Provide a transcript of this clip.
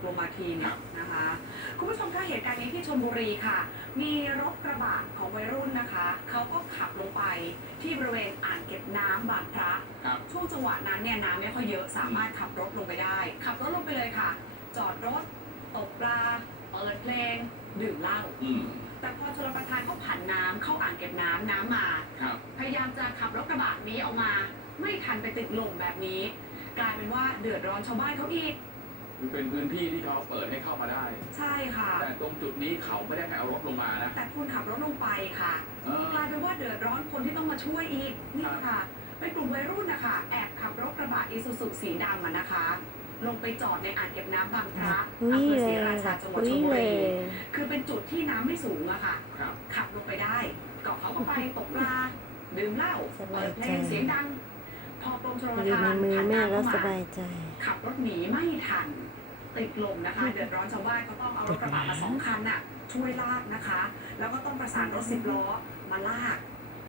กลงมาทีเนี่ครัยบนะคะ คุณผู้ชมคะเหตุการณ์นี้ที่ชลบุรีค่ะ มีรถกระบะของวัยรุ่นนะคะ เขาก็ขับลงไปที่บริเวณอ่างเก็บน้ำบางพระครับช่วงจังหวะนั้นเนี่ยน้ำไม่ค่อยเยอะสามารถขับรถลงไปได้ ขับรถลงไปเลยค่ะ จอดรถตกปลาเปิดเพลงดื่มเหล้าอืมแต่พอชลประทานเขาผ่านน้ำเข้าอ่างเก็บน้ำน้ำมาครับพยายามจะขับรถกระบะหนี้ออกมา ไม่ทันไปติดลมแบบนี้ กลายเป็นว่าเดือดร้อนชาวบ้านเขาอีก คือเป็นพื้นที่ที่เขาเปิดให้เข้ามาได้ ใช่ค่ะ แต่ตรงจุดนี้เขาไม่ได้ให้เอารถลงมานะแต่คุณขับรถลงไปค่ะเออกลายเป็นว่าเดือดร้อนคนที่ต้องมาช่วยอีกนี่ค่ะเป็นกลุ่มวัยรุ่นนะคะแอบขับรถกระบะอีซูซูสีดำอะนะคะ ลงไปจอดในอ่างเก็บน้ำบางพระอุ้ยอำเภอเลศรียราชาแบบจังหวัดอุ้ชยลบุเลรียคือเป็นจุดที่น้ำไม่สูงอะค่ะครับขับลงไปได้เกาะเขาก็ไปตกปลาดื่มเหล้าสเปิบายดเพใจลงเสียงดังพ อกรมชลปอระยู่ทาในนมือผ่านแม่น้ำแล้วเข้าสมาบายใจ ขับรถหนีไม่ทัน ติดลมนะคะ เดือดร้อนชาวบ้านเขาต้องเอารถกระบะมาสองคันน่ะ ช่วยลากนะคะ แล้วก็ต้องประสานรถสิบล้อมาลาก